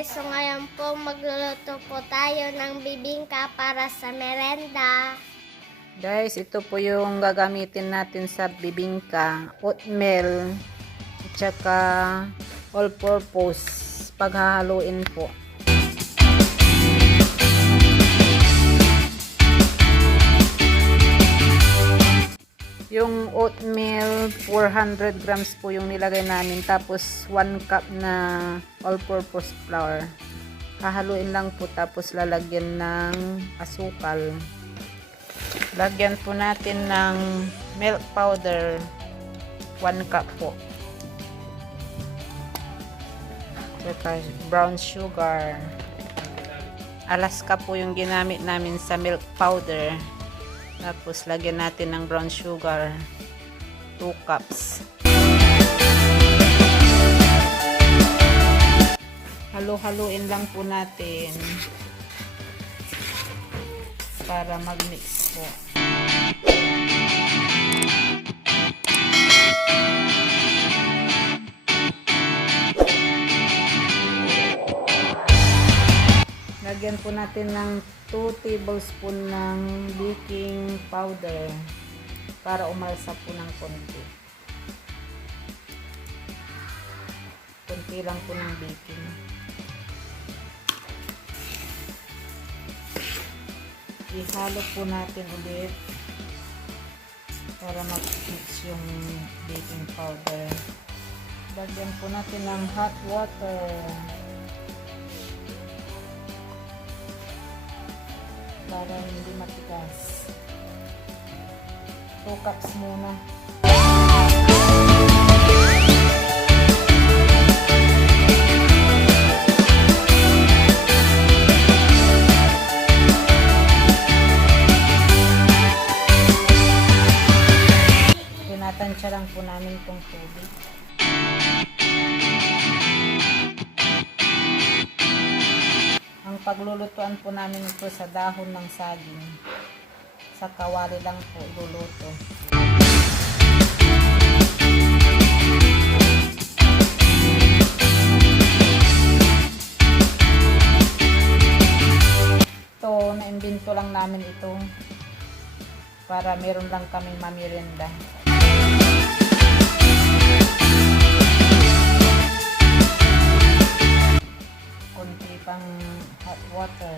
guys, so ngayon po magluluto po tayo ng bibingka para sa merenda. Guys, ito po yung gagamitin natin sa bibingka. Oatmeal at saka all-purpose. Paghahaluin po. Yung oatmeal, 400 grams po yung nilagay namin. Tapos 1 cup na all-purpose flour. Hahaluin lang po tapos lalagyan ng asukal. Lagyan po natin ng milk powder. 1 cup po. Saka brown sugar. Alaska po yung ginamit namin sa milk powder. Tapos, lagyan natin ng brown sugar. 2 cups. Halo-haluin lang po natin. Para mag-mix po. Lagyan po natin ng 2 tablespoon ng baking powder para umalsa po ng konti. Konti lang po ng baking. Ihalo po natin ulit para mag-mix yung baking powder. Lagyan po natin ng hot water. Para hindi matigas. 2 cups muna. Tinatansya lang po namin itong tubig. Ang paglulutuan po namin ito sa dahon ng saging. Sa kawali lang po iluluto. Ito, naimbento lang namin ito para meron lang kaming mamirienda. Konti pang hot water.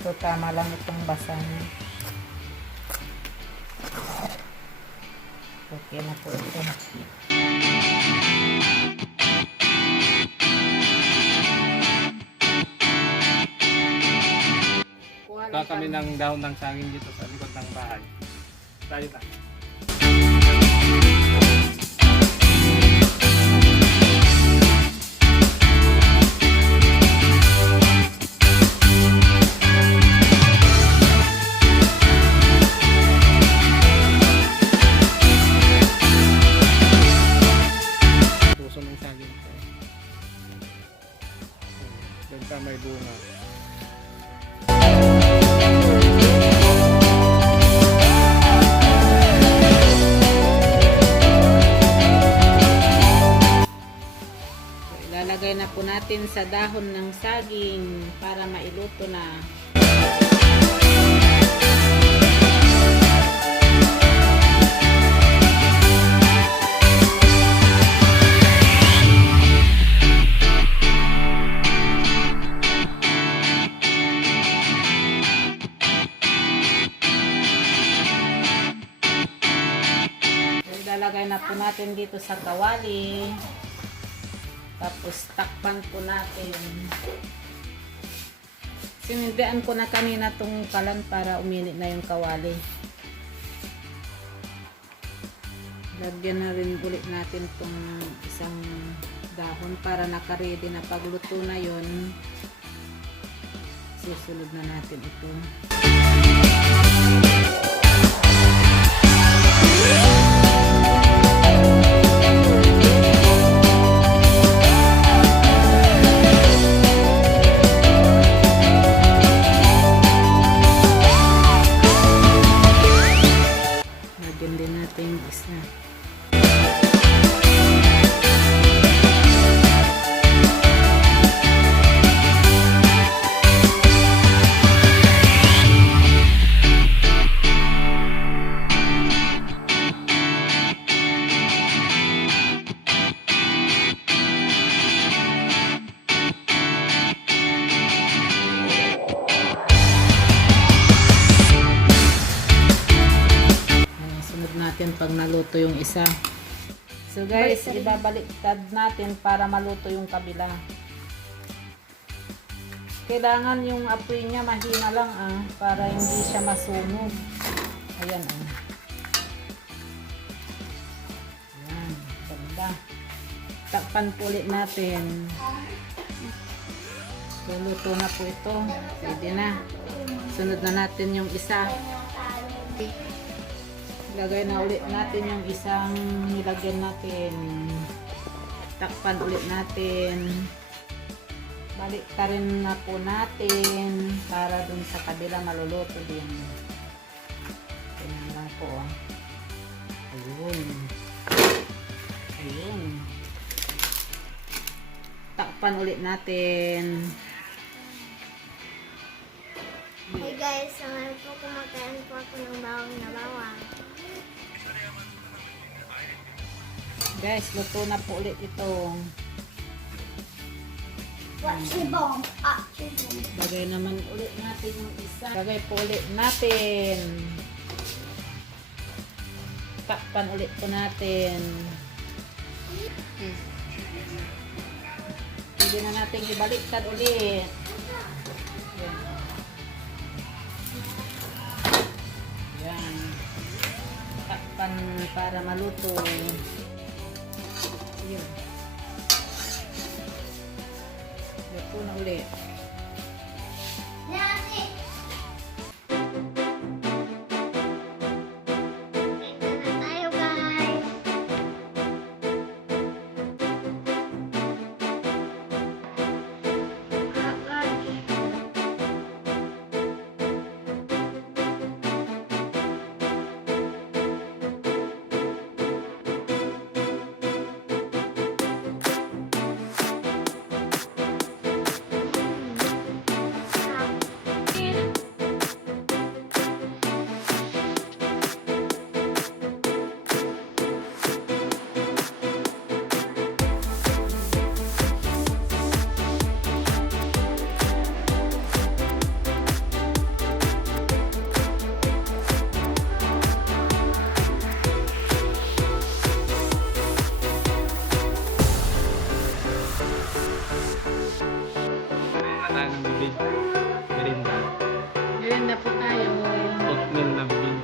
Ito tama lang itong basan. Okay na po ito. Kuha kami ng dahon ng saging dito sa likod ng bahay. Tayo na. Doon sa may bunga. Ilalagay na po natin sa dahon ng saging para mailuto na. Ilalagay na po natin dito sa kawali. Tapos takpan po natin. Sinindihan ko na kanina tong kalan para uminit na yung kawali. Lagyan na rin ulit natin tong isang dahon para naka-ready na pagluto na yon. Susunod na natin ito. Lagyan din natin yung isa. Sunod natin pag naluto yung isa. So guys, ibabaliktad natin para maluto yung kabila. Kailangan yung apoy niya mahina lang para hindi siya masunog. Ayan Ayan, ganda. Takpan po ulit natin. So, luto na po ito. Pwede na. Sunod na natin yung isa. Lagay na ulit natin yung isang nilagyan natin. Takpan ulit natin. Balik ka rin na po natin para dun sa kabila maluluto din. Tingnan lang po. Ayun. Ayun. Takpan ulit natin. Hey guys, ngayon po kumakain po ako ng bawang na bawang. Guys, luto na po ulit ito. Lagay naman ulit natin yung isa. Lagay po ulit natin. Takpan ulit po natin. Pwede na natin ibaliktad ulit. Yan. Yan. Takpan para maluto. Yan. Luto na ulit. Tayo guys. Tayo ng bibig. Merinda. Ngayon na po tayo. Oatmeal na bibig.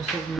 busog na.